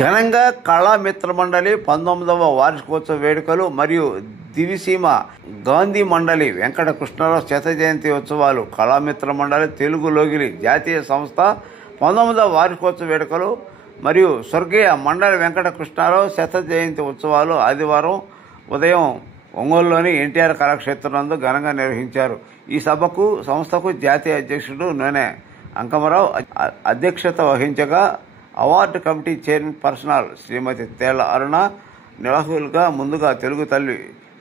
ఘనంగా కళామిత్ర మండలి 19వ వార్షికోత్సవ వేడుకలు మరియు దివిసీమ గాంధీ మండలి వెంకట కృష్ణారావు శత జయంతి ఉత్సవాలు. కళామిత్ర మండలి తెలుగు లోగిలి జాతీయ సంస్థ 19వ వార్షికోత్సవ వేడుకలు మరియు స్వర్గీయ మండలి వెంకట కృష్ణారావు శత జయంతి ఉత్సవాలు ఆదివారం ఉదయం ఒంగోలులోని ఎన్టీఆర్ కళాక్షేత్రం నందు ఘనంగా నిర్వహించారు. ఈ సభకు సంస్థకు జాతీయ అధ్యక్షుడు నూనె అంకమరావు అధ్యక్షత వహించగా అవార్డు కమిటీ చైర్పర్సనల్ శ్రీమతి తేళ్ల అరుణ నిర్వాహకులుగా ముందుగా తెలుగు తల్లి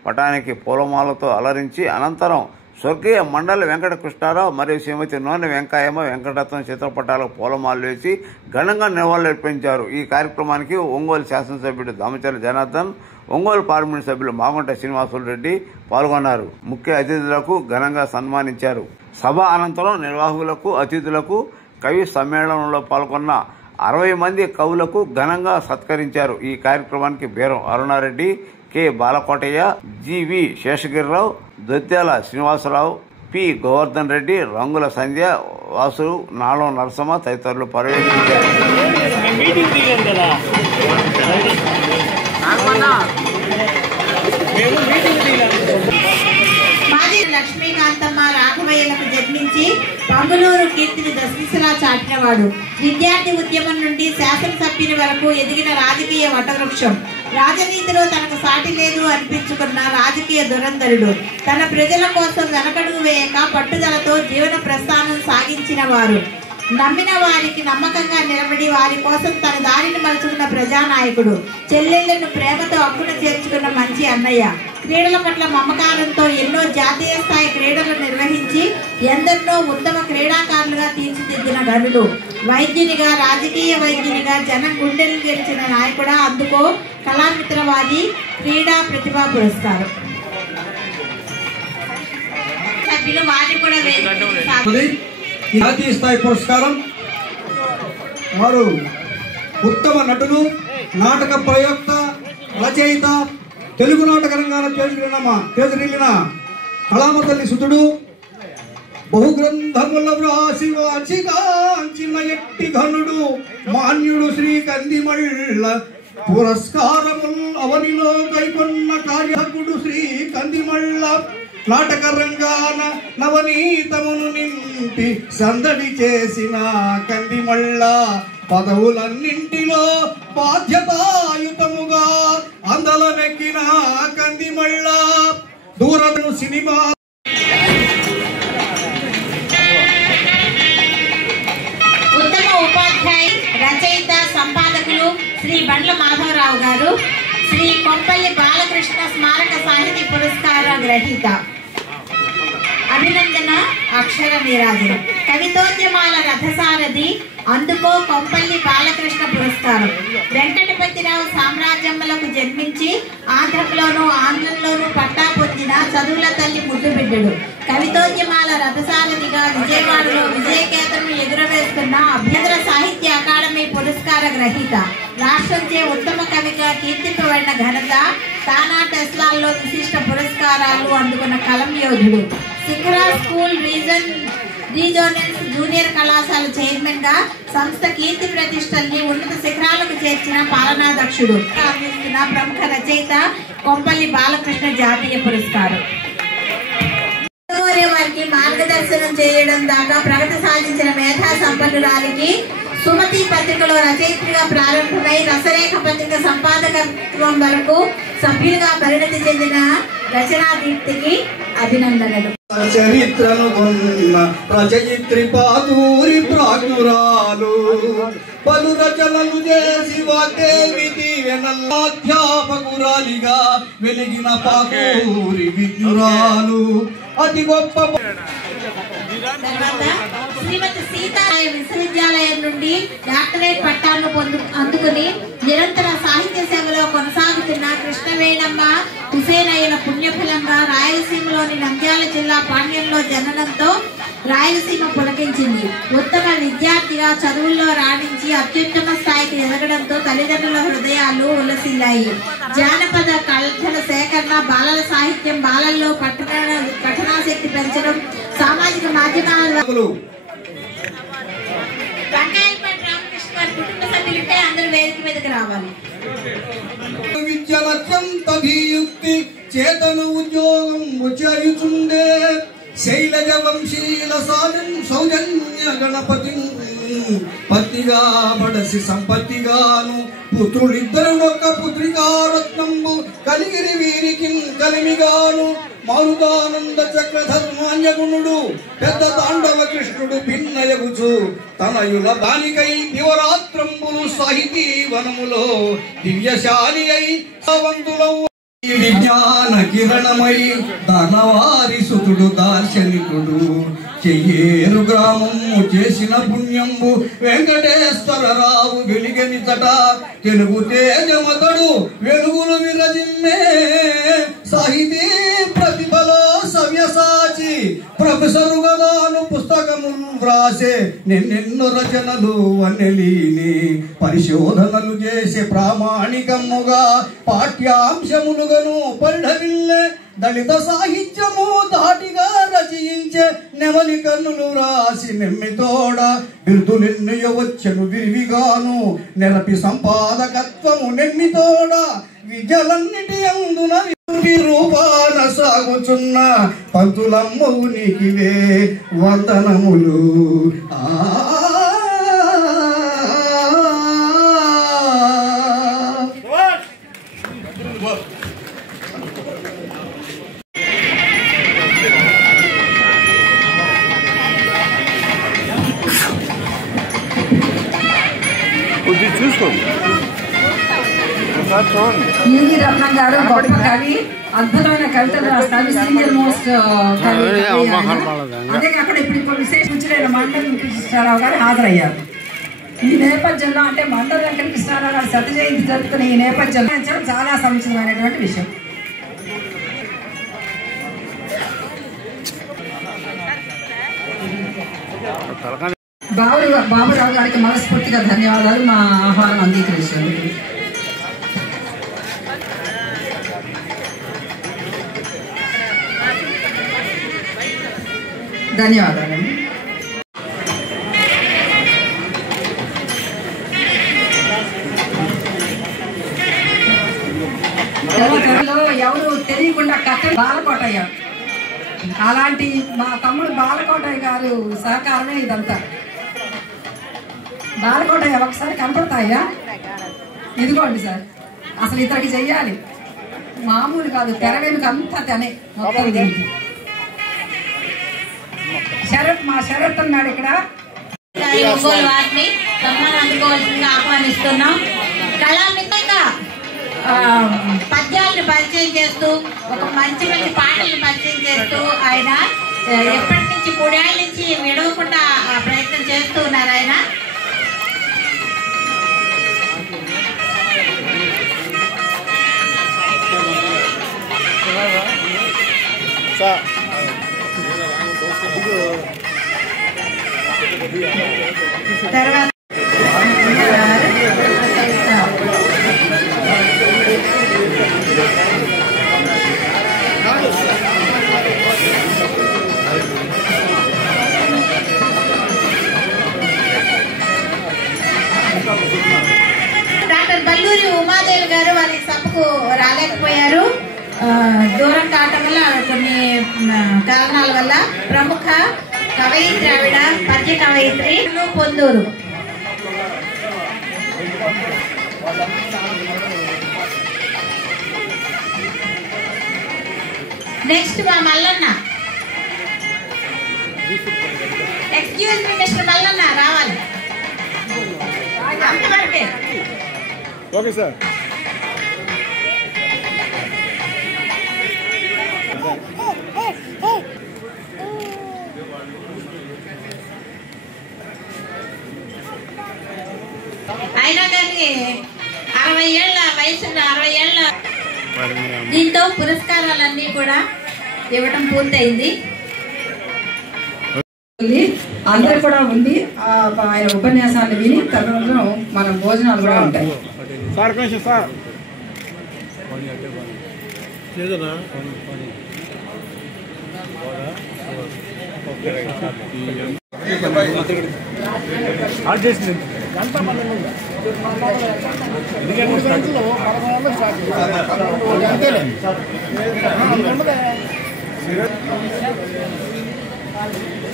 పటానికి పూలమాలతో అలరించి అనంతరం స్వర్గీయ మండలి వెంకట కృష్ణారావు మరియు శ్రీమతి నూనె వెంకయ్యమ్మ వెంకటరత్నం చిత్రపటాలకు పూలమాలలు వేసి ఘనంగా నివాళులర్పించారు. ఈ కార్యక్రమానికి ఒంగోలు శాసనసభ్యుడు దామచర్ల జనార్దన్, ఒంగోలు పార్లమెంట్ సభ్యులు మాగుంట శ్రీనివాసులు రెడ్డి పాల్గొన్నారు. ముఖ్య అతిథులకు ఘనంగా సన్మానించారు. సభ అనంతరం నిర్వాహకులకు అతిథులకు కవి సమ్మేళనంలో పాల్గొన్న 60 మంది కవులకు ఘనంగా సత్కరించారు. ఈ కార్యక్రమానికి Beeram Arunareddy, K Balakotaiah, GV Seshagirirao, Dotyala Srinivasarao, P Govardhan Reddy, Rangula Sandhya, Vasu, నాళం Narasamma తదితరులు పర్యవేక్షించారు. లక్ష్మీకాంతమ్మ రాఘవయ్యలకు జన్మించి పంగులూరు కీర్తిని దశదిశలా చాటినవాడు. విద్యార్థి ఉద్యమం నుండి శాసనసభ్యుని వరకు ఎదిగిన రాజకీయ వటవృక్షం. రాజనీతిలో తనకు సాటి లేదు అనిపించుకున్న రాజకీయ దురంధరుడు. తన ప్రజల కోసం వెనకడుగు వేయక పట్టుదలతో జీవన ప్రస్థానం సాగించిన వారు. నమ్మిన వారికి నమ్మకంగా నిలబడి వారి కోసం తన దారిని మలుచుకున్న ప్రజానాయకుడు. చెల్లెళ్లను ప్రేమతో అక్కున చేర్చుకున్న మంచి అన్నయ్య. క్రీడల పట్ల మమకారంతో ఎన్నో జాతీయ స్థాయి క్రీడలు నిర్వహించి ఎందరినో ఉత్తమ క్రీడాకారులుగా తీర్చిదిద్దిన ఘనుడు. వైద్యునిగా, రాజకీయ వైద్యునిగా జనం గుండెలు గెలిచిన నాయకుడా. అందుకో కళామిత్ర వారి క్రీడా ప్రతిభా పురస్కారం. సభ్యులు వారిని కూడా జాతీయ స్థాయి పురస్కారం వారు ఉత్తమ నటులు, నాటక ప్రయోక్త, రచయిత, తెలుగు నాటక రంగాన తేజరిల్లిన కళామతల్లి సుతుడు, బహుగ్రంథముల వ్రాసి వాచిగాంచిన ఎట్టి ఘనుడు మాన్యుడు శ్రీ కందిమళ్ళ పురస్కారముల్ అవనిలో కైకొన్న కార్యకుడు శ్రీ కందిమళ్ళ. నాటక రంగాన నవనీతమును నింపి సందడి చేసిన కందిమళ్ళ పదవులన్నింటిలో బాధ్యతాయుతముగా అందలమెక్కిన కందిమళ్ళ. దూరను సినిమా ఉత్తమ ఉపాధ్యాయ, రచయిత, సంపాదకులు శ్రీ బండ్ల మాధవరావు గారు శ్రీ కొంపల్లి బాలకృష్ణ స్మారక సాహితీ పురస్కార గ్రహీత. అభినందన అక్షర నీరాజనం. కవితోద్యమాల రథసారథి, అందుకో కొంపల్లి బాలకృష్ణ పురస్కారం. వెంకటపతిరావు సామ్రాజ్యములకు జన్మించి ఆంధ్రంలోనూ పట్టా పొందిన చదువుల తల్లి ముద్దు బిడ్డడు. కవితోద్యమాల రథసారథిగా విజయవాడలో విజయకేతను ఎగురవేస్తున్న అభ్యంతర సాహిత్య అకాడమీ పురస్కార గ్రహీత. రాష్ట్రంచే ఉత్తమ కవిగా కీర్తింపబడిన ఘనత, తానా టెస్లాల్లో విశిష్ట పురస్కారాలు అందుకున్న కలం యోధుడు. శిఖరా స్కూల్ రీజోనెన్స్ జూనియర్ కళాశాల చైర్మన్ గా సంస్థ కీర్తి ప్రతిష్టల్ని ఉన్నత శిఖరాలకు చేర్చిన పాలనాదక్షుడు. అందిస్తున్న ప్రముఖ రచయిత కొంపల్లి బాలకృష్ణ జాతీయ పురస్కారం. వారికి మార్గదర్శనం చేయడం దాకా ప్రగతి సాధించిన మేధా సంపన్నురాలికి సుమతి పత్రికలో రచయిత్రిగా ప్రారంభమై రసరేఖ పత్రిక సంపాదకత్వం వరకు సభ్యులుగా పరిణతి చెందిన రచనా దీప్తికి అభినందనలు. చరిత్రను కొన్న రచయిత్రి పాతూరి ప్రాజ్ఞురాలు, పలు రచనలు చేసి వాగ్దేవి దీవెనల్లాధ్యాపకురాలిగా వెలిగిన పాతూరి విద్యురాలు. అతి గొప్ప తర్వాత శ్రీమతి సీతారాయ విశ్వవిద్యాలయం నుండి డాక్టరేట్ పట్టాను అందుకుని నిరంతర సాహిత్య సేవలో కొనసాగుతున్న కృష్ణవేణమ్మ హుసేనయ్యల పుణ్యఫలంగా రాయలసీమలోని నంద్యాల జిల్లా పాణ్యంలో జననంతో రాయలసీమ పులకించింది. ఉత్తమ విద్యార్థిగా చదువుల్లో రాణించి అత్యుత్తమ స్థాయికి ఎదగడంతో తల్లిదండ్రుల హృదయాలు ఉల్లసిల్లాయి. జానపద కళల సేకరణ, బాలల సాహిత్యం, బాలల్లో పఠనాశక్తి పెంచడం, సామాజిక మాధ్యమాల కుటుంబ సభ్యులుంటే అందరూ వేదిక మీదకి రావాలి. విద్యలత్యంత ధీయుక్తి చేతను ఉద్యోగం చేయుచుండే శైలజ వంశీల సౌజన్య గణపతి పత్తిగా బడసి సంపత్తిగాను పుత్రులిద్దరునొక్క పుత్రికారత్నంబు కలిగిరి వీరికి కలిమిగాను మారుదానంద చక్రధర్మాన్యగుణుడు పెద్ద తాండవ కృష్ణుడు భిన్నయగుచు తనయుల బాలికై దివరాత్రంబులు సాహితీ వనములో దివ్యశాలి అయి సవంతులౌ విజ్ఞాన కిరణమై దానవారి సుతుడు దార్శనికుడు చెయ్యేరు గ్రామము చేసిన పుణ్యంబు వెంకటేశ్వరరావు వెలిగనితట తెలుగు తేజమతడు వెలుగులు విరజిమ్మే సాహితీ ప్రతిభలో సవ్యసాచి ప్రొఫెసరు గదాను పుస్తకములు వ్రాసే నిన్నెన్నో రచనలు వన్నెలీని పరిశోధనలు చేసే ప్రామాణికముగా పాఠ్యాంశములుగను పల్లవిల్లే దళిత సాహిత్యము దాటిగా రచయించే నెమలి కన్నులు రాసి నెమ్మితోడ బిరుదులెన్నయో వచ్చెను విరివిగాను నెరపి సంపాదకత్వము నెమ్మితోడ విద్యలన్నిటి అందున రూపాన సాగుచున్న పంతులమ్మవునికివే వందనములు. యూగి రత్నం గారు గొప్ప కవి, అద్భుతమైన కవితలు రాస్తారు. సింగిల్ మోస్ట్ కవి. అదే కాకుండా ఇప్పుడు విశేషించిన మండల వెంకటకృష్ణారావు గారు హాజరయ్యారు. ఈ నేపథ్యంలో అంటే మండల వెంకటకృష్ణారావు గారు శత జయంతి జరుపుతున్న ఈ నేపథ్యంలో చాలా సముచితమైనటువంటి విషయం. బాబురావు గారికి మనస్ఫూర్తిగా ధన్యవాదాలు మా ఆహ్వానం అంగీకరించినందుకు. ధన్యవాదాలండి. ఎవరు తెలియకుండా కట్టడి బాలకోటయ్య, అలాంటి మా తమ్ముడు బాలకోటయ్య గారు సహకారమే ఇదంతా. బాలకోటయ్య ఒకసారి కనపడతాయా? ఇదిగోండి సార్, అసలు ఇతనికి చెయ్యాలి, మామూలు కాదు. తెర వెనుక అంతా తనే మొత్తం దీనికి. శరత్, మా శరత్ అన్నాడు ఇక్కడ. వారిని సన్మానం అందుకోవాల్సిందిగా ఆహ్వానిస్తున్నాం. కళామితంగా పద్యాలను పరిచయం చేస్తూ, ఒక మంచి మంచి పాటలను పరిచయం చేస్తూ ఆయన ఎప్పటి నుంచి 3 ఏళ్ల నుంచి విడవకుండా ప్రయత్నం చేస్తూ ఉన్నారు ఆయన. తర్వాత డాక్టర్ బల్లూరి ఉమాదేవి గారు వారి సభకు రాలేకపోయారు. దూరం కావటం వల్ల, కొన్ని కారణాల వల్ల. ప్రముఖ కవయిత్రి ఆవిడ, పద్య కవయిత్రి పొందూరు. నెక్స్ట్ మా Mallanna. Excuse me mister Mallanna, రావాలి. అంతవరకే. Okay sir. అయినా కానీ 60 ఏళ్ల వయసులో 60 ఏళ్ల దీంతో పురస్కారాలన్నీ కూడా ఇవ్వటం పూర్తయింది. అందరూ కూడా ఉంది. ఆయన ఉపన్యాసాన్ని విని తర్వాత మన భోజనాలు కూడా ఉంటాయి. సార్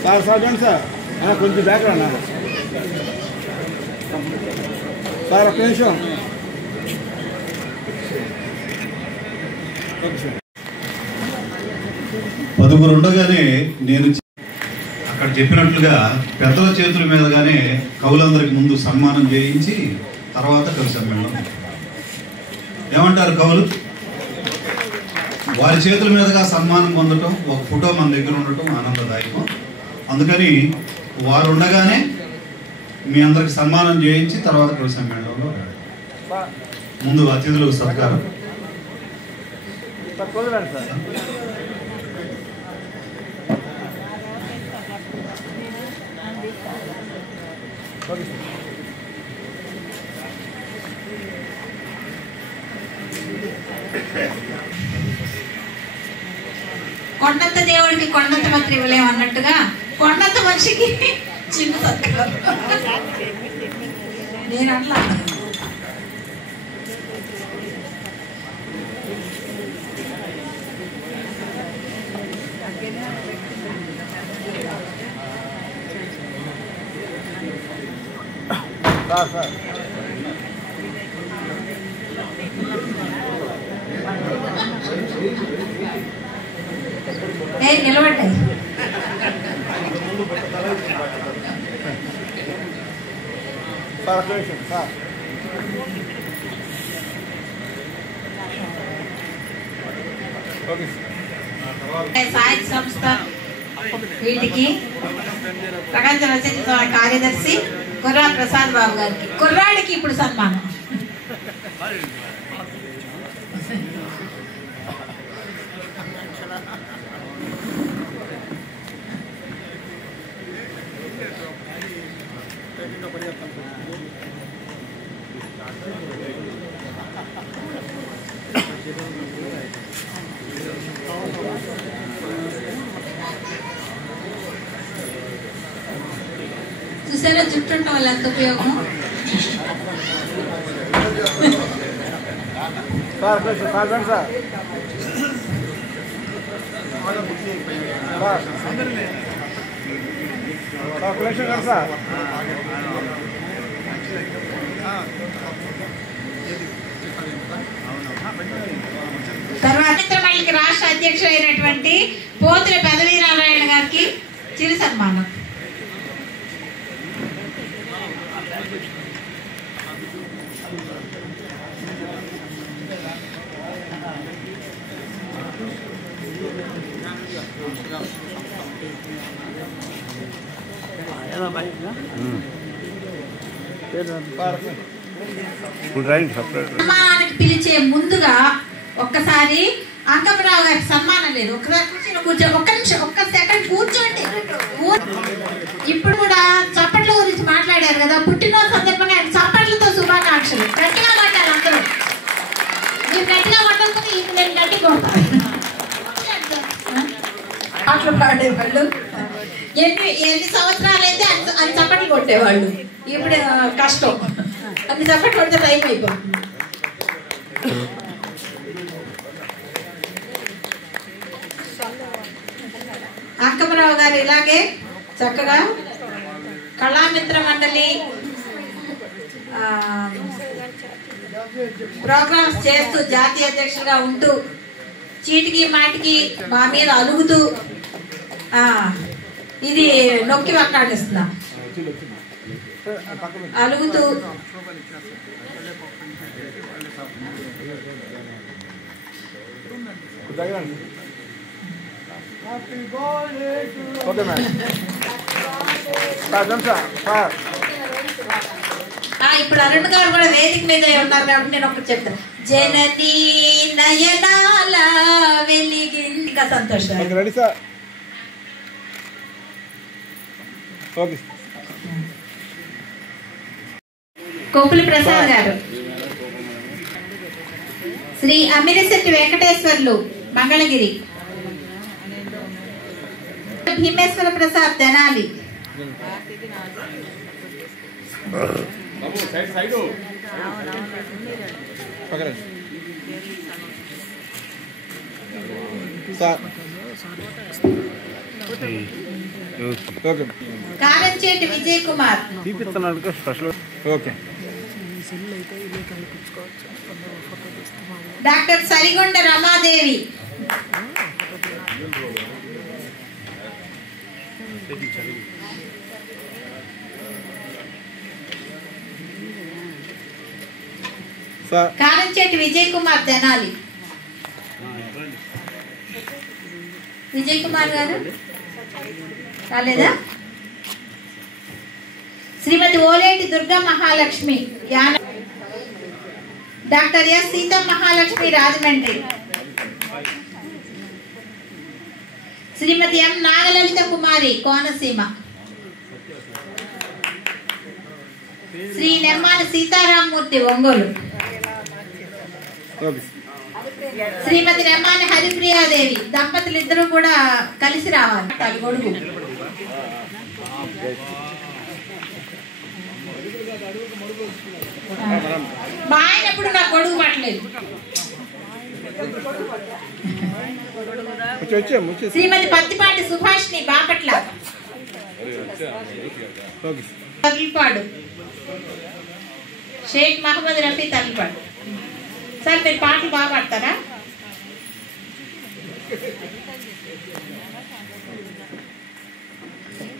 సార్ సార్ చూడండి సార్ కొంచెం బ్యాక్గ్రౌండ్ సార్ ఒక్క నిమిషం. పదుగురు ఉండగానే నేను అక్కడ చెప్పినట్లుగా పెద్దల చేతుల మీదగానే కవులందరికి ముందు సన్మానం చేయించి తర్వాత కవి సమ్మేళనం. ఏమంటారు కవులు? వారి చేతుల మీదుగా సన్మానం పొందటం, ఒక ఫోటో మన దగ్గర ఉండటం ఆనందదాయకం. అందుకని వారు ఉండగానే మీ అందరికి సన్మానం చేయించి తర్వాత కవి సమ్మేళనంలో ముందు అతిథులకు సత్కారం. కొండంత దేవుడికి కొండంత పత్రి ఇవ్వలేము అన్నట్టుగా కొండంత మనిషికి చిన్న సత్కారం. నేను అట్లా నిలబడ్డాయి. సాహిత్య సంస్థ వీటికి ప్రపంచ రచయిత కార్యదర్శి కుర్రా ప్రసాద్ బాబు గారికి, కుర్రాడికి ఇప్పుడు సన్మానం. చూసారా జుట్టు ఉండటం వల్ల ఎంత ఉపయోగం. తర్వాత మళ్ళీ రాష్ట్ర అధ్యక్షుడైనటువంటి పోతుల పెదవి నారాయణ గారికి చిరు సన్మానం. సన్మానానికి పిలిచే ముందుగా ఒక్కసారి అంకమరావు గారికి సన్మానం లేదు. ఒకసారి కూర్చో, ఒక్క నిమిషం, ఒక్క సెకండ్ కూర్చోండి. ఇప్పుడు కూడా చప్పట్ల గురించి మాట్లాడారు కదా, పుట్టినరోజు సందర్భంగా చప్పట్లతో శుభాకాంక్షలు. గట్టిగా మాట్లాడారు అందరూ. మీరు గట్టిగా మాట్లాడుకుని నేను గట్టి కొడతాను. పాటలు పాడేవాళ్ళు ఎన్ని సంవత్సరాలు అయితే అన్ని చప్పట్లు కొట్టేవాళ్ళు. ఇప్పుడు కష్టం, అన్ని చప్పట్లు కొడితే టైం అయిపోతుంది. అంకమరావు గారు ఇలాగే చక్కగా కళామిత్ర మండలి ప్రోగ్రామ్స్ చేస్తూ జాతీయ అధ్యక్షులుగా ఉంటూ చీటికి మాటికి మా మీద అలుగుతూ ఇది నొక్కి వక్కాడిస్తున్నా అలుగుతూ ఇప్పుడు అరుణ్ గారు కూడా వేదిక మీద ఉన్నారు కాబట్టి నేను ఒకటి చెప్తాను. జననీ నయనాల వెలిగి ఇంకా సంతోషం. కోపులి ప్రసాద్ గారు, శ్రీ అమిరిశెట్టి వెంకటేశ్వర్లు మంగళగిరి, భీమేశ్వర ప్రసాద్ తెనాలి, కారంచేటి విజయ్ కుమార్. డాక్టర్ సరిగొండ రమాదేవి. కారంచేటి విజయ్ కుమార్ తెనాలి. విజయ్ కుమార్ గారు రాలేదా? Srimati Oleti Durga Mahalakshmi Yana. Doctor S Sita Mahalakshmi Rajahmundry. Srimati M Nagalalitha Kumari Konaseema. Sri Nemmani Sitaramamurthy Ongole. Srimati Nemmani Haripriyadevi. దంపతులు ఇద్దరు కూడా కలిసి రావాలి. గొడుగు మా ఆయన ఎప్పుడు నాకు గొడుగు పట్టలేదు. శ్రీమతి పత్తిపాటి సుభాష్ని బాపట్ల. తగిలిపాడు. షేక్ మహమ్మద్ రఫీ తగిలిపాడు. సార్ మీరు పాటలు బాగా పాడతారా?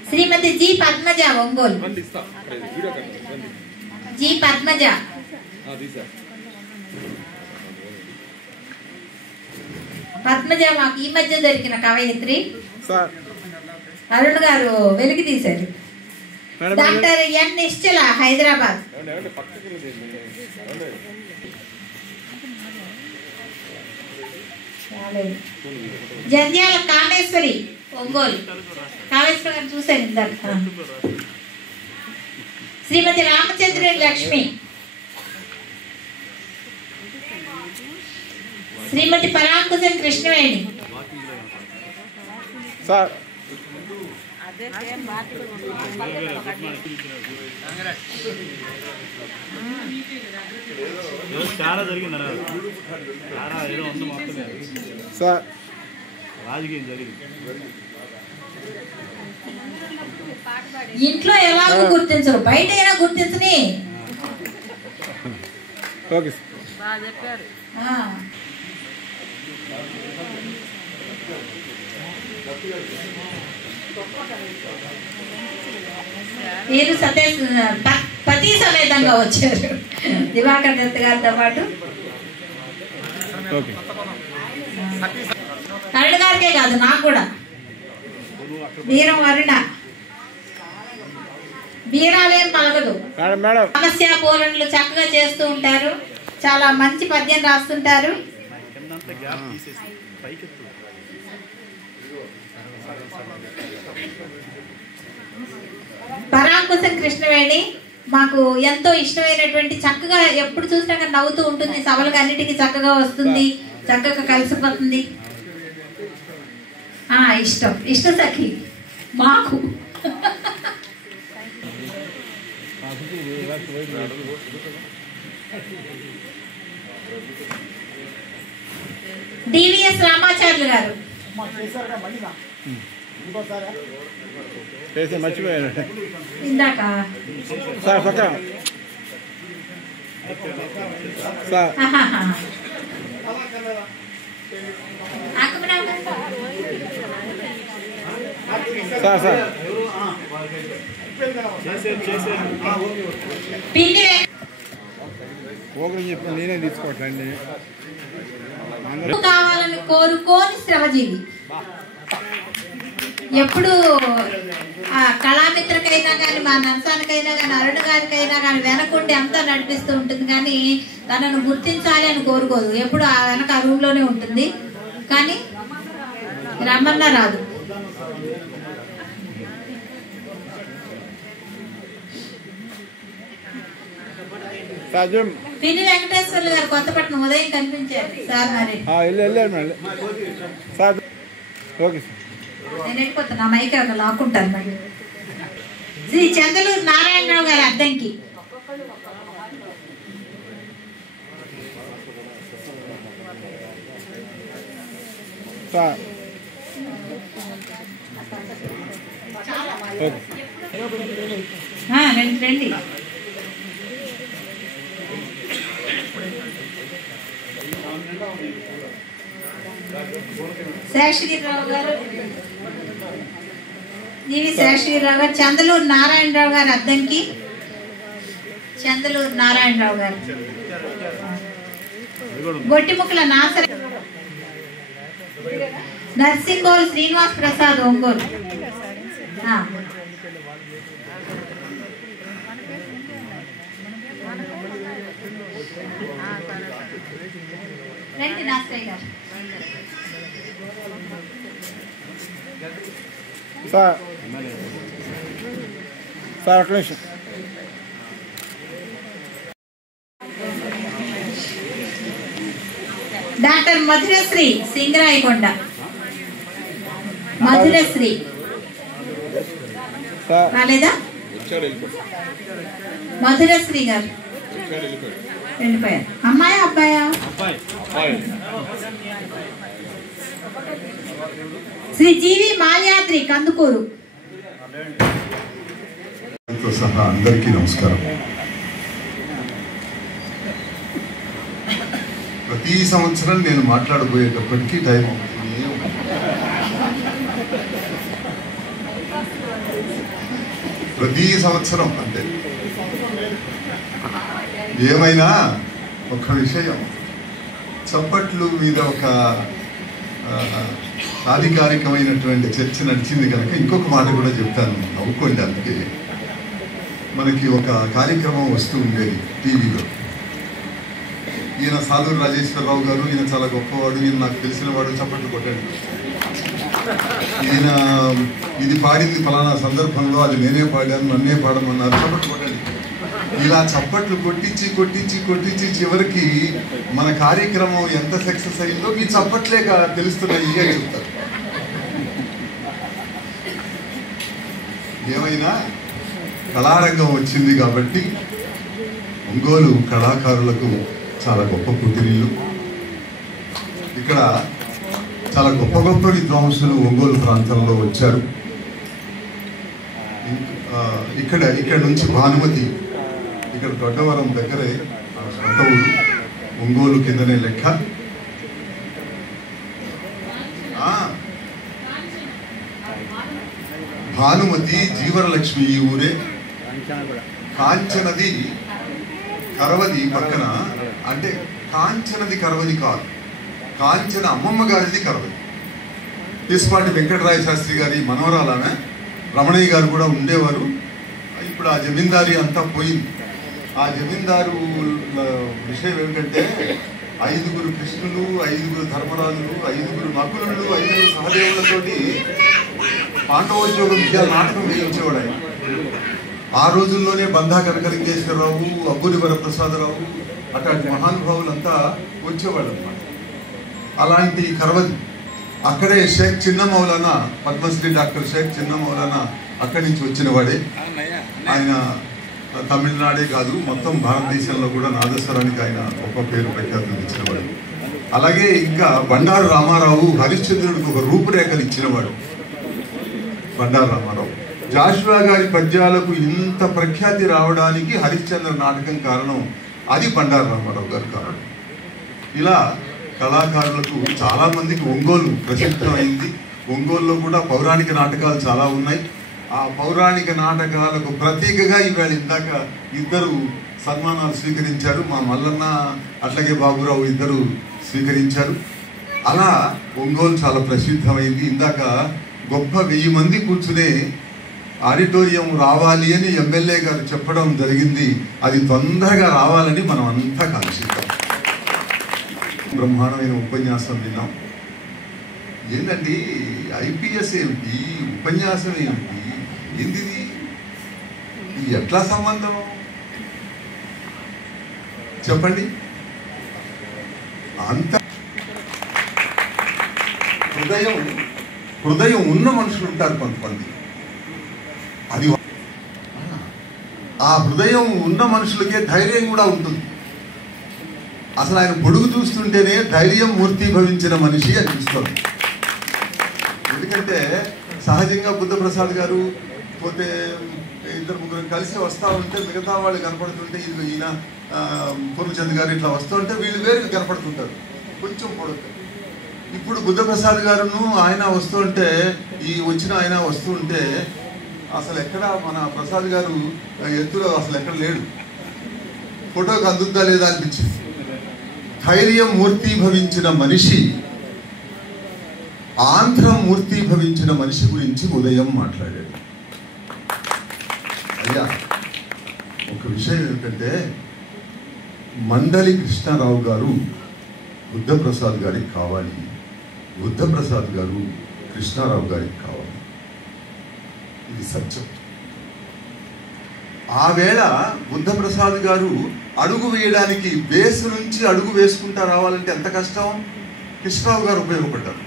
శ్రీమతి జి పద్మజ ఒంగోలు. జి పద్మజ. పద్మజ మాకు ఈ మధ్య దొరికిన కవయిత్రి. అరుణ్ గారు వెలికి తీశారు. డాక్టర్ ఎన్ నిశ్చల హైదరాబాద్. జంధ్యాల కామేశ్వరి ఒంగోలు. కామేశ్వరి గారు చూశాను ఇందాక. శ్రీమతి రామచంద్రుని లక్ష్మి. శ్రీమతి పరాంకుశం కృష్ణవేణి. చాలా జరిగింది రాజకీయం జరిగింది. ఇంట్లో ఎలాగో గుర్తించరు, బయట అయినా గుర్తించని. మీరు పతి సమేతంగా వచ్చారు దివాకర్ దత్ గారితో పాటు. అరుణ గారికే కాదు నాకు కూడా. వీరం అరుణ. వీరాలేం పలకదు. సమస్య పోరణలు చక్కగా చేస్తూ ఉంటారు. చాలా మంచి పద్యం రాస్తుంటారు. పరాంకుశం కృష్ణవేణి మాకు ఎంతో ఇష్టమైనటువంటి, చక్కగా ఎప్పుడు చూసినా కానీ నవ్వుతూ ఉంటుంది. సభలకు అన్నిటికీ చక్కగా వస్తుంది, చక్కగా కలిసిపోతుంది. ఇష్ట సఖి మాకు. డివిఎస్ రామాచార్యులు గారు. మర్చిపోయాను ఇందాక సార్ పక్క సార్ సార్ సార్ పోగని చెప్పి నేనే తీసుకోవట్లండి. కావాలని కోరుకోని శ్రమజీవి. ఎప్పుడు కళామిత్రకైనా కానీ, మా నరసానికైనా కానీ, అరుణ్ గారికైనా కానీ వెనకుండి అంతా నడిపిస్తూ ఉంటుంది. కానీ తనను గుర్తించాలి అని కోరుకోదు. ఎప్పుడు ఆ వెనక ఆ రూమ్ లోనే ఉంటుంది. కానీ రమ్మన్నా రాదు. పిన్ని వెంకటేశ్వర్లు గారు కొత్తపట్నం ఉదయం కనిపించారు సార్. మరి నేను వెళ్ళిపోతున్నా, మైక్ లాక్కుంటాను. మరి శ్రీ చంద్రలూరు నారాయణరావు గారు అద్దంకి. రండి. శేషగిరిరావు గారు, జీవి శేషగిరిరావు గారు, చందలూరు నారాయణరావు గారు అద్దంకి, చందలూరు నారాయణరావు గారు, గొట్టిముక్కల నాసర, నర్సింగోలు శ్రీనివాస్ ప్రసాద్ ఒంగోలు. రండి నాసరయ్య గారు. సార్ సార్ ఒక నిమిషం. డాక్టర్ మధురశ్రీ సింగరాయకొండ, మధురశ్రీ రాలేదా? మధురశ్రీ గారు వెళ్ళిపోయారు. అమ్మాయా అబ్బాయా? శ్రీ జీవి మాల్యాద్రి కందుకూరు. సహా అందరికీ నమస్కారం. ప్రతి సంవత్సరం నేను మాట్లాడబోయేటప్పటికీ టైం అవుతుంది. ప్రతి సంవత్సరం అంటే ఏమైనా ఒక విషయం చప్పట్లు మీద ఒక అధికారికమైనటువంటి చర్చ నడిచింది కనుక ఇంకొక మాట కూడా చెప్తాను, నవ్వుకోండి. అందుకే మనకి ఒక కార్యక్రమం వస్తూ ఉండేది టీవీలో. ఈయన సాలూరు రాజేశ్వరరావు గారు, ఈయన చాలా గొప్పవాడు, ఈయన నాకు తెలిసిన వాడు, చప్పట్లు కొట్టండి. ఈయన ఇది పాడింది ఫలానా సందర్భంలో, అది నేనే పాడాను, నన్నే పాడమన్నారు, చప్పట్లు కొట్టండి. ఇలా చప్పట్లు కొట్టించి కొట్టించి కొట్టించి చివరికి మన కార్యక్రమం ఎంత సక్సెస్ అయిందో మీ చప్పట్లే తెలుస్తున్నాయి అని చెప్తారు. ఏమైనా కళారంగం వచ్చింది కాబట్టి ఒంగోలు కళాకారులకు చాలా గొప్ప పుట్టినిల్లు. ఇక్కడ చాలా గొప్ప గొప్ప విద్వాంసులు ఒంగోలు ప్రాంతంలో వచ్చారు. ఇక్కడ నుంచి భానుమతి, ఇక్కడ దొడ్డవరం దగ్గరే సొంత ఊరు, ఒంగోలు కిందనే లెక్క. భానుమతి, జీవరలక్ష్మి ఈ ఊరే. కాంచనది కరవది పక్కన, అంటే కాంచనది కరవది కాదు, కాంచన అమ్మమ్మ గారిది కరవది. పిస్పాటి వెంకటరాయ శాస్త్రి గారి మనవరాలనే రమణయ్య గారు కూడా ఉండేవారు. ఇప్పుడు ఆ జమీందారీ అంతా పోయింది. ఆ జమీందారు విషయం ఏమిటంటే 5 కృష్ణులు, 5 ధర్మరాజులు, 5 నకులులు, 5 సహదేవులతోటి పాండవోద్యోగం నాటకం వేయించేవాడు ఆయన. ఆ రోజుల్లోనే బంధా కనకలింగేశ్వరరావు, అబ్బూరి వరప్రసాదరావు అట్లాంటి మహానుభావులంతా వచ్చేవాడు అన్నమాట. అలాంటి కరవది అక్కడే షేక్ చిన్న మౌలానా, పద్మశ్రీ డాక్టర్ షేక్ చిన్న మౌలానా అక్కడి నుంచి వచ్చిన వాడే. ఆయన తమిళనాడే కాదు, మొత్తం భారతదేశంలో కూడా నాదస్వరానికి ఆయన గొప్ప పేరు ప్రఖ్యాతులు ఇచ్చినవాడు. అలాగే ఇంకా బండారు రామారావు హరిశ్చంద్రుడికి ఒక రూపురేఖలు ఇచ్చినవాడు. బండారు రామారావు జాషువా గారి పద్యాలకు ఇంత ప్రఖ్యాతి రావడానికి హరిశ్చంద్ర నాటకం కారణం, అది బండారు రామారావు గారు కారణం. ఇలా కళాకారులకు చాలా మందికి ఒంగోలు ప్రసిద్ధమైంది. ఒంగోలులో కూడా పౌరాణిక నాటకాలు చాలా ఉన్నాయి. ఆ పౌరాణిక నాటకాలకు ప్రతీకగా ఈవేళ ఇందాక 2 సన్మానాలు స్వీకరించారు. మా మల్లన్న అట్లాగే బాబురావు 2 స్వీకరించారు. అలా ఒంగోలు చాలా ప్రసిద్ధమైంది. ఇందాక గొప్ప 1000 మంది కూర్చునే ఆడిటోరియం రావాలి అని ఎమ్మెల్యే గారు చెప్పడం జరిగింది. అది తొందరగా రావాలని మనం అంతా కాంక్షిద్దాం. బ్రహ్మాండమైన ఉపన్యాసం విన్నాం. ఏంటండి ఐపీఎస్ ఏమిటి, ఉపన్యాసం ఏమిటి, ఏంటిది, ఎట్లా సంబంధం చెప్పండి. అంత హృదయం ఉన్న మనుషులు ఉంటారు కొంతమంది. ఆ హృదయం ఉన్న మనుషులకే ధైర్యం కూడా ఉంటుంది. అసలు ఆయన పొడుగు చూస్తుంటేనే ధైర్యం మూర్తిభవించిన మనిషి అనిపిస్తుంది. ఎందుకంటే సహజంగా బుద్ధప్రసాద్ గారు పోతే ఇద్దరు ముగ్గురు కలిసి వస్తూ ఉంటే మిగతా వాళ్ళు కనపడుతుంటే ఇది ఈయన పూర్ణచంద్ గారు ఇట్లా వస్తూ ఉంటే వీళ్ళు వేరుగా కనపడుతుంటారు, కొంచెం పొడుగు. ఇప్పుడు బుద్ధప్రసాద్ గారును ఆయన వస్తూ ఉంటే ఈ వచ్చిన ఆయన వస్తూ ఉంటే అసలు ఎక్కడ మన ప్రసాద్ గారు ఎత్తులో అసలు ఎక్కడ లేడు, ఫోటోకి అందుద్దా లేదా అనిపించింది. ధైర్యం మూర్తిభవించిన మనిషి, ఆంధ్ర మూర్తిభవించిన మనిషి గురించి ఉదయం మాట్లాడాడు. అయ్యా ఒక విషయం ఏమిటంటే మండలి కృష్ణారావు గారు బుద్ధప్రసాద్ గారికి కావాలి, బుద్ధప్రసాద్ గారు కృష్ణారావు గారికి కావాలి. ఇది సత్యం. ఆ వేళ బుద్ధప్రసాద్ గారు అడుగు వేయడానికి బేస్ నుంచి అడుగు వేసుకుంటా రావాలంటే ఎంత కష్టం, కృష్ణరావు గారు ఉపయోగపడ్డారు.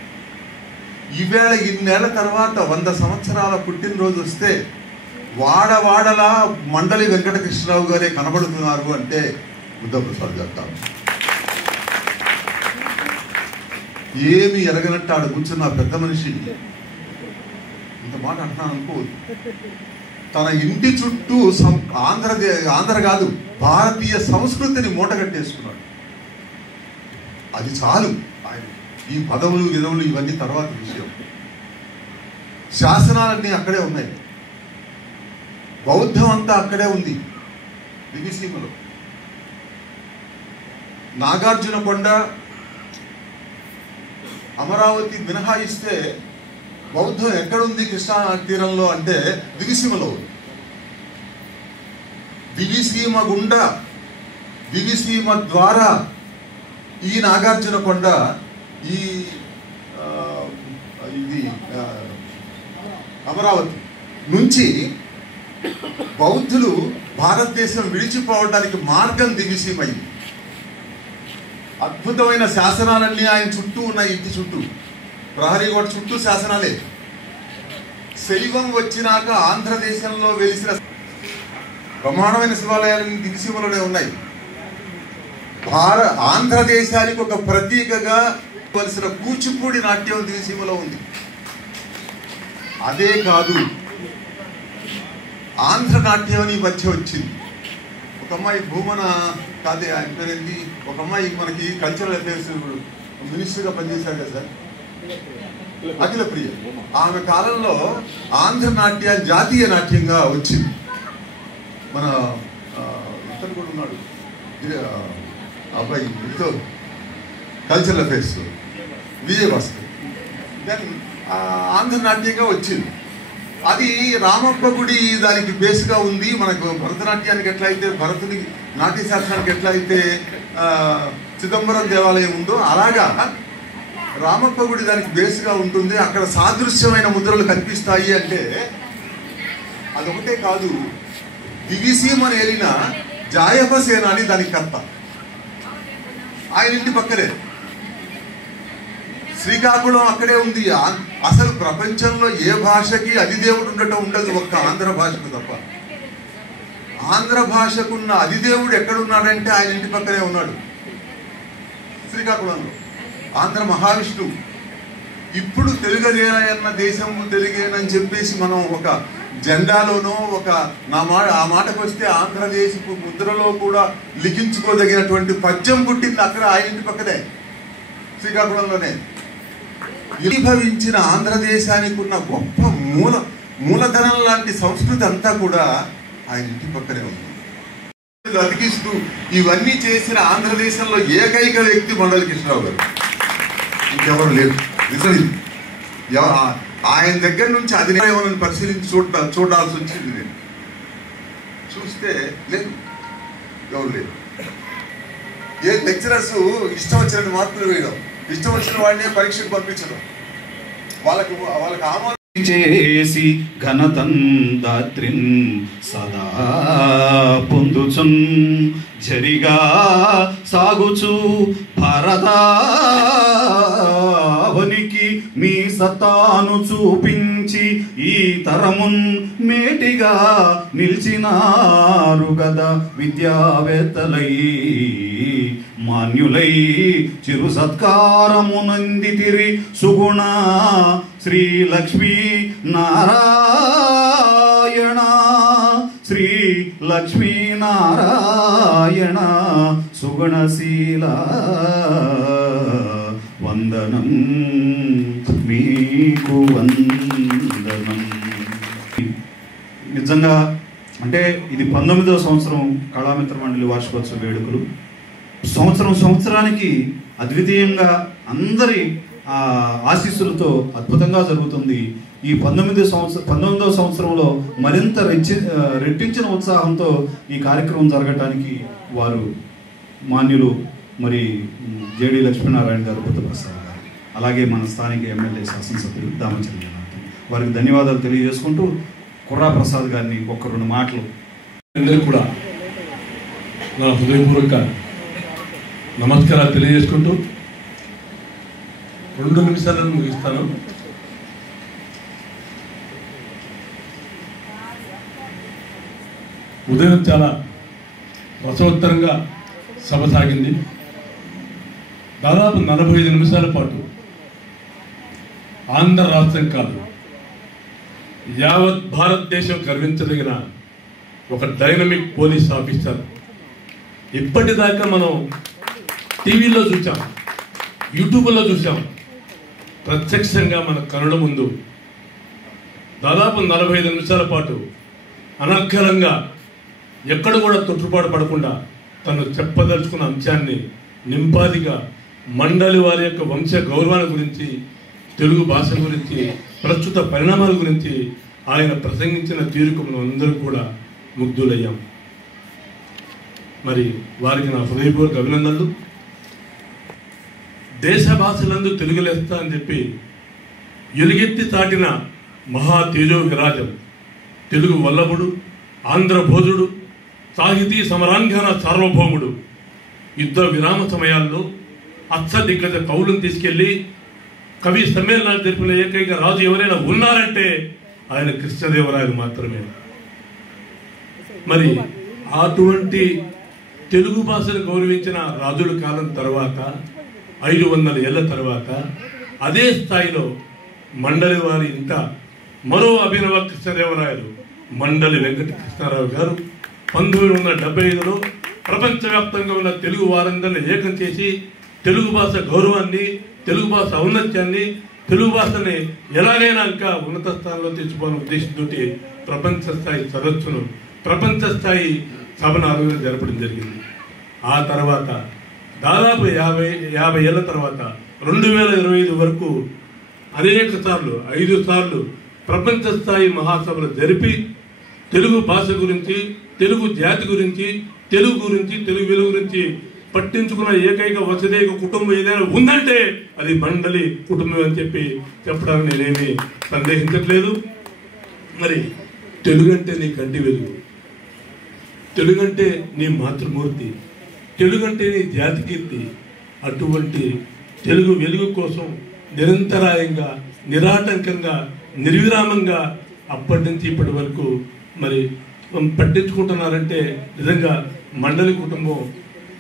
ఈవేళ ఇన్నేళ్ల తర్వాత 100 సంవత్సరాల పుట్టినరోజు వస్తే వాడవాడలా మండలి వెంకటకృష్ణరావు గారే కనబడుతున్నారు అంటే బుద్ధప్రసాద్ గారు కాదు. ఏమి ఎరగనట్టు ఆడ కూర్చున్న పెద్ద మనిషి ఇంత మాట అంటున్నాను అనుకోదు. తన ఇంటి చుట్టూ ఆంధ్ర కాదు భారతీయ సంస్కృతిని మూటగట్టేసుకున్నాడు. అది చాలు. ఆయన ఈ పదవులు విధవులు ఇవన్నీ తర్వాత విషయం. శాసనాలన్నీ అక్కడే ఉన్నాయి, బౌద్ధం అంతా అక్కడే ఉంది. దివిసీమలో నాగార్జున కొండ, అమరావతి మినహాయిస్తే బౌద్ధం ఎక్కడుంది కృష్ణా తీరంలో అంటే దివిసీమలో. దివిసీమ గుండా, దివిసీమ ద్వారా ఈ నాగార్జున కొండ, ఈ ఇది అమరావతి నుంచి బౌద్ధులు భారతదేశం విడిచిపోవడానికి మార్గం దివిసీమైంది. అద్భుతమైన శాసనాలన్నీ ఆయన చుట్టూ ఉన్నాయి. ఇంటి చుట్టూ, ప్రహరీ గోడ చుట్టూ శాసనాలే. శైవం వచ్చినాక ఆంధ్రదేశంలో వెలిసిన బ్రహ్మాండమైన శివాలయాలన్నీ దివిసీమలోనే ఉన్నాయి. ఆంధ్రదేశానికి ఒక ప్రతీకగా వలసిన కూచిపూడి నాట్యం దివిసీమలో ఉంది. అదే కాదు, ఆంధ్ర నాట్యం అని మధ్య వచ్చింది. ఒక అమ్మాయి భూమన కాదే ఆయన పేరేంటి, ఒక అమ్మాయి మనకి కల్చరల్ అఫేర్స్ మినిస్టర్గా పనిచేశారు కదా సార్, అఖిల ప్రియ. ఆమె కాలంలో ఆంధ్ర నాట్యం జాతీయ నాట్యంగా వచ్చింది. మన ఇతను కూడా ఉన్నాడు అబ్బాయి ఇతో కల్చరల్ అఫేర్స్ విజయభాస్కర్. దాని ఆంధ్ర నాట్యంగా వచ్చింది. అది రామప్ప గుడి దానికి బేస్గా ఉంది. మనకు భరతనాట్యానికి ఎట్లా అయితే, భరతుని నాట్యశాస్త్రానికి ఎట్లా అయితే చిదంబరం దేవాలయం ఉందో అలాగా రామప్ప గుడి దానికి బేస్గా ఉంటుంది. అక్కడ సాదృశ్యమైన ముద్రలు కనిపిస్తాయి. అంటే అదొకటే కాదు, దివిసీమను ఏలిన జాయపసేన అని దానికి కర్త. ఆయన ఇంటి పక్కనే శ్రీకాకుళం అక్కడే ఉంది. అసలు ప్రపంచంలో ఏ భాషకి అధిదేవుడు ఉండటం ఉండదు, ఒక్క ఆంధ్ర భాషకు తప్ప. ఆంధ్ర భాషకున్న అధిదేవుడు ఎక్కడున్నాడంటే ఆయన ఇంటి పక్కనే ఉన్నాడు, శ్రీకాకుళంలో. ఆంధ్ర మహావిష్ణువు. ఇప్పుడు తెలుగదేనన్న దేశము తెలుగేనని చెప్పేసి మనం ఒక జెండాలోనో ఒక ఆ మాటకు వస్తే ఆంధ్రదేశపు ముద్రలో కూడా లిఖించుకోదగినటువంటి పద్యం పుట్టింది అక్కడ ఆయన ఇంటి పక్కనే, శ్రీకాకుళంలోనే. భవించిన ఆంధ్రదేశానికి ఉన్న గొప్ప మూలధనం లాంటి సంస్కృతి అంతా కూడా ఆయన ఇంటి పక్కనే ఉంది. అతికిస్తూ ఇవన్నీ చేసిన ఆంధ్రదేశంలో ఏకైక వ్యక్తి మండలి కృష్ణరావు గారు, ఇంకెవరు లేరు. నిజం. ఆయన దగ్గర నుంచి అది ఏమని పరిశీలించి చూడాల్సి వచ్చింది. నేను చూస్తే లేదు, ఎవరు లేరు. ఏ లెక్చరర్స్ ఇష్టం వచ్చిన మార్కులు వేయడం, ఇష్టం వచ్చిన వాడిని పరీక్షకు పంపించడం, వాళ్ళకి ఆమోదం చేసి ఘనతందాత్రిన్ సదా పొందుచున్ జరిగా సాగుచు భారతావనికి మీ సత్తాను చూపించి ఈ తరమున్ మేటిగా నిలిచినారు గదా విద్యావేత్తలై మాన్యులై చిరు సత్కారమునందితిరి సుగుణ శ్రీ లక్ష్మీ నారాయణ శ్రీ లక్ష్మీ నారాయణ సుగుణశీల వందనం మీకు వందనం. నిజంగా అంటే ఇది 19వ సంవత్సరం కళామిత్ర మండలి వార్షికోత్సవ వేడుకలు. సంవత్సరానికి అద్వితీయంగా అందరి ఆశీస్సులతో అద్భుతంగా జరుగుతుంది. ఈ 19వ సంవత్సరంలో మరింత రెట్టించిన ఉత్సాహంతో ఈ కార్యక్రమం జరగటానికి వారు మాన్యులు మరి జేడి లక్ష్మీనారాయణ గారు, బుద్ధప్రసాద్ గారు, అలాగే మన స్థానిక ఎమ్మెల్యే శాసనసభ్యులు దామచర్య వారికి ధన్యవాదాలు తెలియజేసుకుంటూ కుర్రా ప్రసాద్ గారిని ఒక్క 2 మాటలు అందరూ కూడా నా హృదయపూర్వక నమస్కారాలు తెలియజేసుకుంటూ 2 నిమిషాలను ముగిస్తాను. ఉదయం చాలా రసవత్తరంగా సభ సాగింది. దాదాపు 45 నిమిషాల పాటు ఆంధ్ర రాష్ట్రం కాదు, యావత్ భారతదేశం గర్వించదగిన ఒక డైనమిక్ పోలీస్ ఆఫీసర్. ఇప్పటిదాకా మనం టీవీలో చూసాం, యూట్యూబ్లో చూసాం, ప్రత్యక్షంగా మన కనుల ముందు దాదాపు 45 నిమిషాల పాటు అనర్గళంగా ఎక్కడ కూడా తొట్టుపాటు పడకుండా తను చెప్పదలుచుకున్న అంశాన్ని నింపాదిగా మండలి వారి యొక్క వంశ గౌరవాల గురించి, తెలుగు భాష గురించి, ప్రస్తుత పరిణామాల గురించి ఆయన ప్రసంగించిన తీరుకు మనం అందరూ కూడా ముగ్ధులయ్యాం. మరి వారికి నా హృదయపూర్వక అభినందనలు. దేశ భాషలందు తెలుగు లెస్త అని చెప్పి ఎలుగెత్తి చాటిన మహా తేజో విరాజం, తెలుగు వల్లభుడు, ఆంధ్ర భోజుడు, సాహితీ సమరాంగన సార్వభౌముడు, యుద్ధ విరామ సమయాల్లో అచ్చ దిగ్గజ కవులను తీసుకెళ్లి కవి సమ్మేళనాలు జరిపిన ఏకైక రాజు ఎవరైనా ఉన్నారంటే ఆయన కృష్ణదేవరాయలు మాత్రమే. మరి అటువంటి తెలుగు భాషను గౌరవించిన రాజుల కాలం తర్వాత 500 ఏళ్ల తర్వాత అదే స్థాయిలో మండలి వారి ఇంట మరో అభినవ కృష్ణదేవరాయలు మండలి వెంకట కృష్ణారావు గారు 1975లో ప్రపంచవ్యాప్తంగా ఉన్న తెలుగు వారందరిని ఏకం చేసి తెలుగు భాష గౌరవాన్ని, తెలుగు భాష ఔన్నత్యాన్ని, తెలుగు భాషని ఎలాగైనా ఇంకా ఉన్నత స్థానంలో తెచ్చుకోవాలని ఉద్దేశంతో ప్రపంచ స్థాయి సదస్సును, ప్రపంచ స్థాయి సభను ఆరోగ్యం జరపడం జరిగింది. ఆ తర్వాత దాదాపు 50 ఏళ్ల తర్వాత 2025 వరకు అనేక సార్లు 5 సార్లు ప్రపంచ స్థాయి మహాసభలు జరిపి తెలుగు భాష గురించి, తెలుగు జాతి గురించి, తెలుగు వెలుగు గురించి పట్టించుకున్న ఏకైక వసుదైక కుటుంబం ఏదైనా ఉందంటే అది మండలి కుటుంబం అని చెప్పడానికి నేనేమి సందేహించట్లేదు. మరి తెలుగు అంటే నీ కంటి వెలుగు, తెలుగు అంటే నీ మాతృమూర్తి, తెలుగు అంటే నీ జాతి కీర్తి. అటువంటి తెలుగు వెలుగు కోసం నిరంతరాయంగా, నిరాటంకంగా, నిర్విరామంగా అప్పటి నుంచి ఇప్పటి వరకు మరి పట్టించుకుంటున్నారంటే నిజంగా మండలి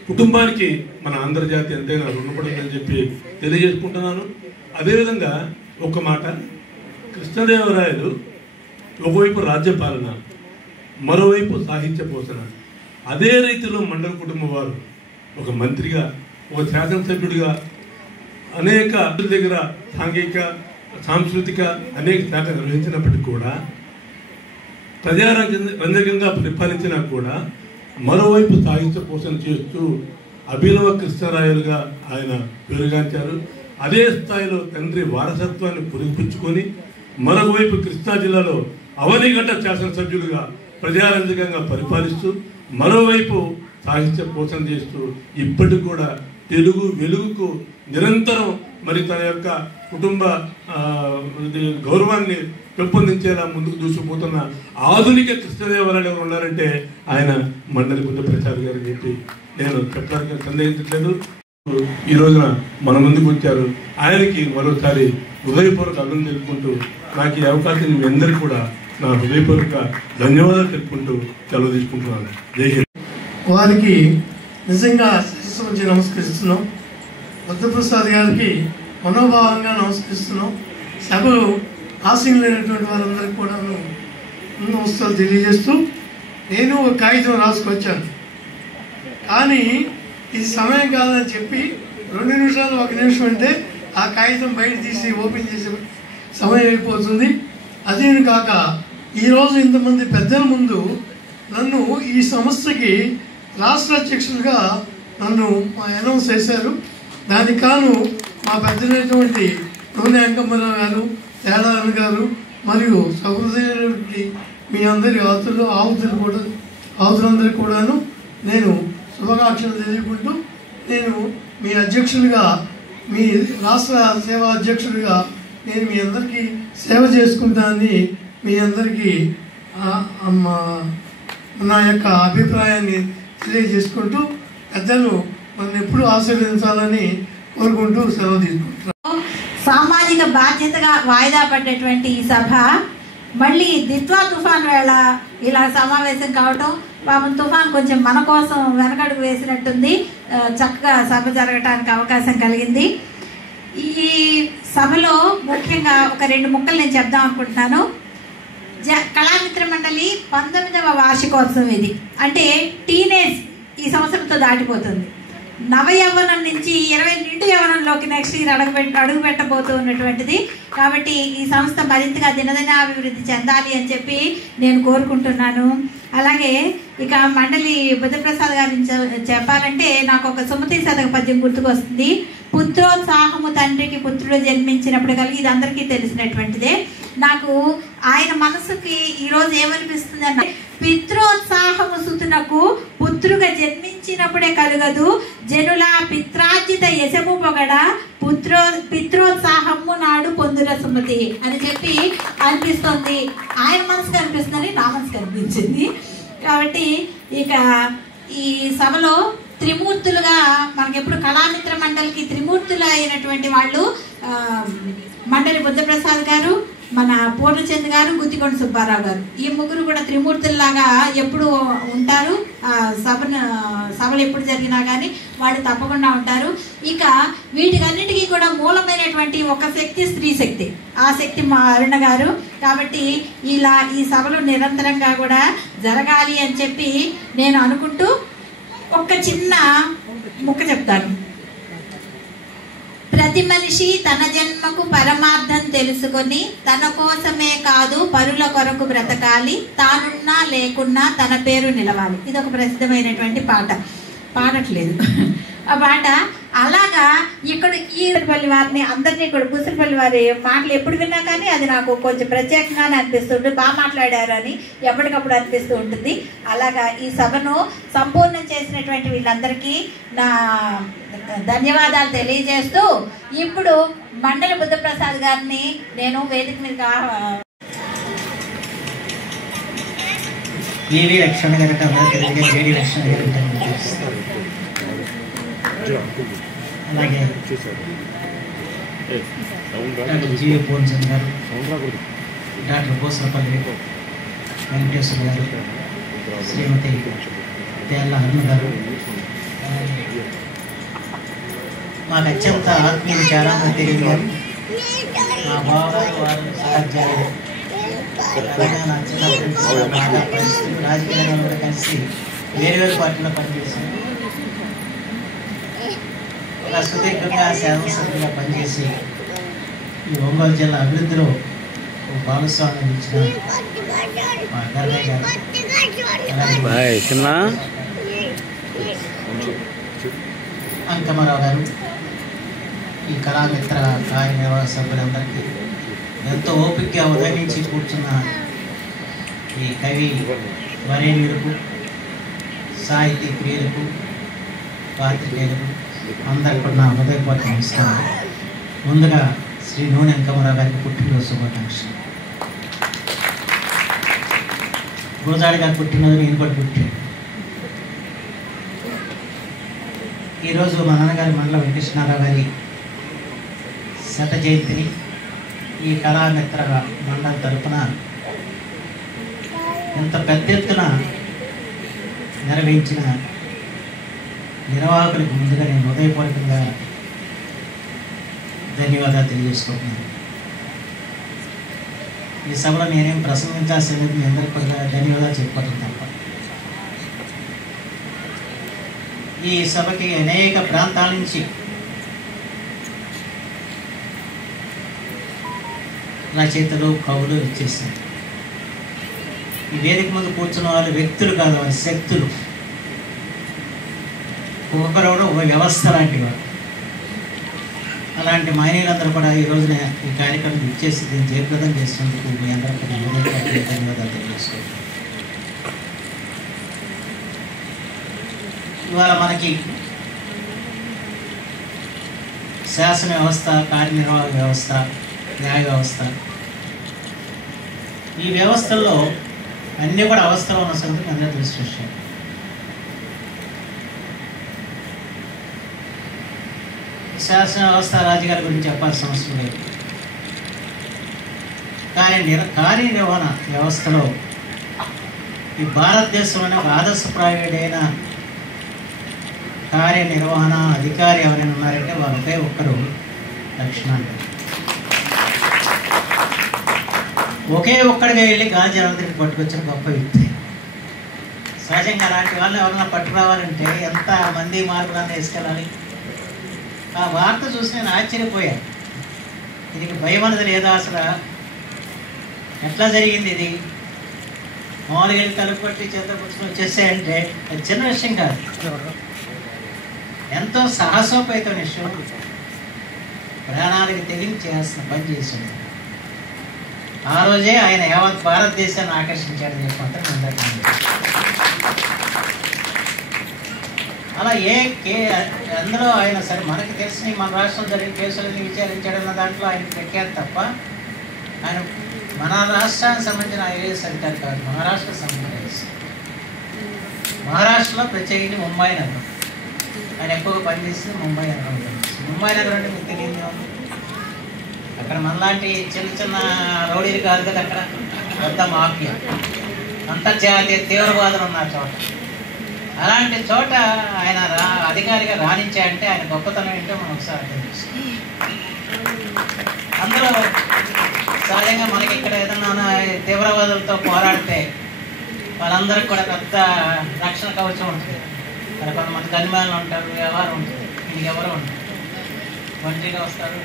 కుటుంబానికి మన ఆంధ్రజాతి ఎంతైనా రుణపడుతుందని చెప్పి తెలియజేసుకుంటున్నాను. అదేవిధంగా ఒక మాట, కృష్ణదేవరాయలు ఒకవైపు రాజ్యపాలన, మరోవైపు సాహిత్య పోషణ. అదే రీతిలో మండలి కుటుంబం వారు ఒక మంత్రిగా, ఒక శాసనసభ్యుడిగా అనేక దగ్గర సాంఘిక, సాంస్కృతిక అనేక శాఖలు నిర్వహించినప్పటికీ కూడా, ప్రజారంజకంగా పరిపాలించినా కూడా మరోవైపు సాహిత్య పోషణ చేస్తూ అభినవ కృష్ణరాయలుగా ఆయన పేరుగాంచారు. అదే స్థాయిలో తండ్రి వారసత్వాన్ని పురిపించుకొని మరోవైపు కృష్ణా జిల్లాలో అవనిగడ్డ శాసనసభ్యులుగా ప్రజారంజకంగా పరిపాలిస్తూ మరోవైపు సాహిత్య పోషణ చేస్తూ ఇప్పటికి కూడా తెలుగు వెలుగుకు నిరంతరం మరి తన యొక్క కుటుంబ గౌరవాన్ని పెంపొందించేలా ముందుకు దూసుకుపోతున్న ఆధునిక కృష్ణదేవరాయలు ఎవరు ఉన్నారంటే ఆయన మండలి బుద్ధప్రసాద్ గారు చెప్పి నేను చెప్పడానికి సందేహించట్లేదు. ఈ రోజున మన ముందుకు వచ్చారు. ఆయనకి మరోసారి హృదయపూర్వక అభినందనలు తెలుపుకుంటూ నాకు ఈ అవకాశం మీ అందరికీ కూడా నా హృదయపూర్వక ధన్యవాదాలు తెలుపుకుంటూ సెలవు తీసుకుంటున్నాను. జై హింద్. వారికి నిజంగా శిరస్సు నుంచి నమస్కరిస్తున్నాం. బుద్ధప్రసాద్ గారికి మనోభావంగా నమస్కరిస్తున్నాం. సభలు ఆశీనులైనటువంటి వారందరికీ కూడా నమస్కారాలు తెలియజేస్తూ నేను ఒక కాగితం రాసుకొచ్చాను. కానీ ఇది సమయం కాదని చెప్పి 2 నిమిషాలు 1 నిమిషం అంటే ఆ కాగితం బయట తీసి ఓపెన్ చేసే సమయం అయిపోతుంది. అదేను కాక ఈరోజు ఇంతమంది పెద్దల ముందు నన్ను ఈ సంస్థకి రాష్ట్ర అధ్యక్షులుగా నన్ను అనౌన్స్ చేశారు. దానికి కాను మా పెద్దలైనటువంటి నూనె అంకమ్మరావు గారు, తేడారావు గారు మరియు సహృదయులకి మీ అందరి ఆవుతులందరికీ కూడాను నేను శుభాకాంక్షలు తెలియకుంటూ నేను మీ అధ్యక్షులుగా, మీ రాష్ట్ర సేవా అధ్యక్షుడిగా నేను మీ అందరికీ సేవ చేసుకుంటానని మీ అందరికీ నా యొక్క అభిప్రాయాన్ని తెలియజేసుకుంటూ పెద్దలు నన్ను ఎప్పుడు ఆశీర్వదించాలని కోరుకుంటూ సెలవు తీసుకుంటున్నాను. సామాజిక బాధ్యతగా వాయిదా పడ్డటువంటి ఈ సభ మళ్ళీ దిత్వా తుఫాన్ వేళ ఇలా సమావేశం కావటం, పాపం తుఫాన్ కొంచెం మన కోసం వెనకడుగు వేసినట్టుంది. చక్కగా సభ జరగటానికి అవకాశం కలిగింది. ఈ సభలో ముఖ్యంగా ఒక 2 ముక్కలు నేను చెప్దాం అనుకుంటున్నాను. కళామిత్ర మండలి 19వ వార్షికోత్సవం ఇది. అంటే టీనేజ్ ఈ సంవత్సరంతో దాటిపోతుంది. నవ యవ్వనం నుంచి 20 నిండు యవ్వనంలోకి నెక్స్ట్ ఇయర్ అడుగు పెట్టబోతూ ఉన్నటువంటిది. కాబట్టి ఈ సంస్థ మరింతగా దినదినాభివృద్ధి చెందాలి అని చెప్పి నేను కోరుకుంటున్నాను. అలాగే ఇక మండలి బుద్ధప్రసాద్ గారి చెప్పాలంటే నాకు ఒక సుమతి శతక పద్యం గుర్తుకొస్తుంది. పుత్రోత్సాహము తండ్రికి పుత్రుడు జన్మించినప్పుడు కలిగి, ఇది అందరికీ తెలిసినటువంటిదే. నాకు ఆయన మనసుకి ఈరోజు ఏమనిపిస్తుంది అంటే, పిత్రోత్సాహము సుతునకు పుత్రుగా జన్మించినప్పుడే కలుగదు, జనుల పిత్రార్జిత యశము పొగడ పిత్రోత్సాహము నాడు పొందుల సుమతి అని చెప్పి అనిపిస్తుంది. ఆయన మనసుకు అనిపిస్తుందని నా మనసుకు అనిపించింది. కాబట్టి ఇక ఈ సభలో త్రిమూర్తులుగా మనకి ఎప్పుడు కళామిత్ర మండలికి త్రిమూర్తులు అయినటువంటి వాళ్ళు మండలి బుద్ధప్రసాద్ గారు, మన పూర్ణచంద్ గారు, గుత్తికొండ సుబ్బారావు గారు. ఈ ముగ్గురు కూడా త్రిమూర్తుల్లాగా ఎప్పుడు ఉంటారు. సభలు ఎప్పుడు జరిగినా కానీ వాళ్ళు తప్పకుండా ఉంటారు. ఇక వీటికన్నిటికీ కూడా మూలమైనటువంటి ఒక శక్తి స్త్రీ శక్తి. ఆ శక్తి మా అరుణ గారు. కాబట్టి ఇలా ఈ సభలు నిరంతరంగా కూడా జరగాలి అని చెప్పి నేను అనుకుంటూ ఒక చిన్న ముక్క చెప్తాను. ప్రతి మనిషి తన జన్మకు పరమార్థం తెలుసుకొని తన కోసమే కాదు పరుల కొరకు బ్రతకాలి, తానున్నా లేకున్నా తన పేరు నిలవాలి. ఇది ఒక ప్రసిద్ధమైనటువంటి పాట. పాడట్లేదు ఆ పాట. అలాగా ఇక్కడ ఈపల్లి వారిని అందరినీ కూడా పూసలపల్లి వారి మాటలు ఎప్పుడు విన్నా కానీ అది నాకు కొంచెం ప్రత్యేకంగానే అనిపిస్తుంది. బాగా మాట్లాడారు అని ఎప్పటికప్పుడు అనిపిస్తూ ఉంటుంది. అలాగా ఈ సభను సంపూర్ణం చేసినటువంటి వీళ్ళందరికీ నా ధన్యవాదాలు తెలియజేస్తూ ఇప్పుడు మండలి బుద్ధప్రసాద్ గారిని నేను వేదిక మీద రక్షణ అలాగే డాక్టర్ జీవీ పూర్ణచంద్ గారు, డాక్టర్ పూసలపల్లి వెంకటేశ్వర గారు, శ్రీమతి తేళ్ల అరుణ గారు, మాకు అత్యంత ఆత్మీయులు చాలామంది తెలియదు గారు, మా బావగారు వారు సహాధ్యాయులు, తెలంగాణ అత్యంత బాగా పరిస్థితులు రాజకీయ రంగంలో కలిసి వేరు పార్టీలో పనిచేశారు. సుదీర్ఘంగా శాసనసభ్యులుగా పనిచేసి ఈ ఒంగోలు జిల్లా అభివృద్ధిలో భాగస్వామ్యం ఇచ్చిన మా గర్గయ్య గారు, అంకమరావు గారు, ఈ కళామిత్ర కార్యనిర్వాహక సభ్యులందరికీ, ఎంతో ఓపికగా ఉదయం నుంచి కూర్చున్న ఈ కవి వరేణ్యులకు, సాహితీ ప్రియులకు, పాత్రికేయులకు అందరికి కూడా నా హృదయపూర్వక నమస్కారం. ముందుగా శ్రీ నూనె అంకమరావు గారికి పుట్టినరోజు శుభాకాంక్షలు. గురజాడ గారు పుట్టినరోజు నేను కూడా పుట్టాను. ఈరోజు మా నాన్నగారి మండల వెంకటేశ్వరరావు గారి శత జయంతిని ఈ కళామిత్ర మండలం తరపున ఇంత పెద్ద ఎత్తున నిర్వహించిన నిర్వాహకులకు ముందుగా నేను హృదయపూర్వకంగా ధన్యవాదాలు తెలియజేసుకుంటున్నాను. ఈ సభలో నేనేం ప్రసంగించాల్సిన మీ అందరికీ కూడా ధన్యవాదాలు చెప్పుకోవడం తప్ప. ఈ సభకి అనేక ప్రాంతాల నుంచి రచయితలు కవులు ఇచ్చేసారు. ఈ వేదిక ముందు కూర్చున్న వాళ్ళు వ్యక్తులు కాదు, వారి శక్తులు. ఒక్కొక్కరు కూడా ఒక వ్యవస్థ లాంటి వారు. అలాంటి మహనీయులందరూ కూడా ఈ రోజున ఈ కార్యక్రమం ఇచ్చేసి దీన్ని జయప్రదం చేసినందుకు మీ అందరికీ ధన్యవాదాలు తెలియజేసుకుంటాను. ఇవాళ మనకి శాసన వ్యవస్థ, కార్యనిర్వాహక వ్యవస్థ, న్యాయ వ్యవస్థ, ఈ వ్యవస్థల్లో అన్నీ కూడా అవస్థలో ఉన్న సంగతి అందరూ తెలిసిన విషయం. శాసన వ్యవస్థ రాజకీయాల గురించి చెప్పాల్సిన అవసరం లేదు. కార్యనిర్వహణ వ్యవస్థలో ఈ భారతదేశంలోనే ఒక ఆదర్శప్రాయుడైన కార్యనిర్వహణ అధికారి ఎవరైనా ఉన్నారంటే వాళ్ళకే ఒక్కరు లక్ష్మణ్. ఒకే ఒక్కడిగా వెళ్ళి గాంధీ జనార్దన్ పట్టుకొచ్చిన గొప్ప వ్యక్తి. సహజంగా అలాంటి వాళ్ళని ఎవరైనా పట్టుకురావాలంటే ఎంత మంది మార్పులన్నా వేసుకెళ్ళాలి. ఆ వార్త చూసి నేను ఆశ్చర్యపోయాను. దీనికి భయం అనేది లేదా అసలు? ఎట్లా జరిగింది ఇది? మామూలుగా వెళ్ళి తలుపు పట్టి చేత పుచ్చుకొని వచ్చేసాయంటే అది చిన్న విషయం కాదు, ఎంతో సాహసోపేతమైన విషయం. ప్రాణాలకు తెగించి చేయాల్సిన పని చేసింది. ఆ రోజే ఆయన యావత్ భారతదేశాన్ని ఆకర్షించాడని చెప్పి అందరికీ. అలా అందులో ఆయన సరే మనకి తెలిసిన మన రాష్ట్రం జరిగిన కేసులని విచారించాడన్న దాంట్లో ఆయన ప్రఖ్యాతి తప్ప ఆయన మన రాష్ట్రానికి సంబంధించిన ఐఏఎస్ అధికారి కాదు, మహారాష్ట్రకు సంబంధించిన ఐఏఎస్. మహారాష్ట్రలో ప్రత్యేకించి ముంబై నగరం ఆయన ఎక్కువగా పనిచేసింది. ముంబై నగరం అంటే మీకు తెలియదు. అక్కడ మనలాంటి చిన్న చిన్న రౌడీలు కాదు కదా, అక్కడ పెద్ద మాఫియా, అంతర్జాతీయ తీవ్రవాదులు ఉన్న చోట. అలాంటి చోట ఆయన అధికారిగా రాణించాయంటే ఆయన గొప్పతనం ఏంటో మనం ఒకసారి అర్థం చేసుకోవాలి. అందులో సహజంగా మనకి ఇక్కడ ఏదన్నా తీవ్రవాదులతో పోరాడితే వాళ్ళందరికీ కూడా పెద్ద రక్షణ కవచం ఉంటుంది. అక్కడ కొంతమంది గన్మ్యాన్లు ఉంటారు, వ్యవహారం ఉంటుంది. ఇది ఎవరో ఉంటుంది, ఒంటరిగా వస్తారు.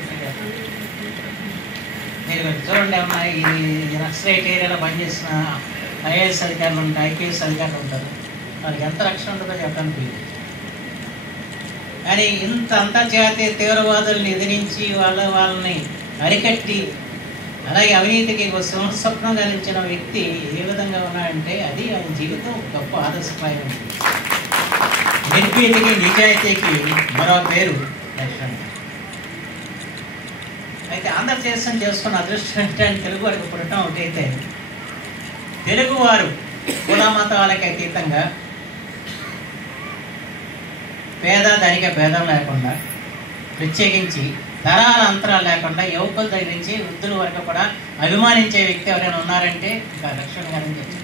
మీరు చూడండి, ఏమన్నా ఈ నక్సలైట్ ఏరియాలో పనిచేసిన ఐఏఎస్ అధికారులు ఉంటారు, ఐపీఎస్ అధికారులు ఉంటారు. వాళ్ళకి ఎంత రక్షణ ఉంటుందో చెప్పడానికి. కానీ ఇంత అంతర్జాతీయ తీవ్రవాదుల్ని ఎదిరించి వాళ్ళని అరికట్టి అలాగే అవినీతికి స్వప్నం కలిగించిన వ్యక్తి ఏ విధంగా ఉన్నాడంటే అది ఆయన జీవితం గొప్ప ఆదర్శప్రాయం. నిర్భీతికి నిజాయితీకి మరో పేరు లక్ష్మణ్. అయితే ఆంధ్రదేశం చేసుకున్న అదృష్టం అంటే ఆయన తెలుగు వారికి పుట్టడం ఒకటైతే, తెలుగువారు కుల మతాలకి అతీతంగా పేద ధనిక భేదం లేకుండా, ప్రత్యేకించి తరాల అంతరాలు లేకుండా యువకుల దగ్గర నుంచి వృద్ధుల వరకు కూడా అభిమానించే వ్యక్తి ఎవరైనా ఉన్నారంటే ఇంకా లక్ష్మణ్ గారని చెప్పి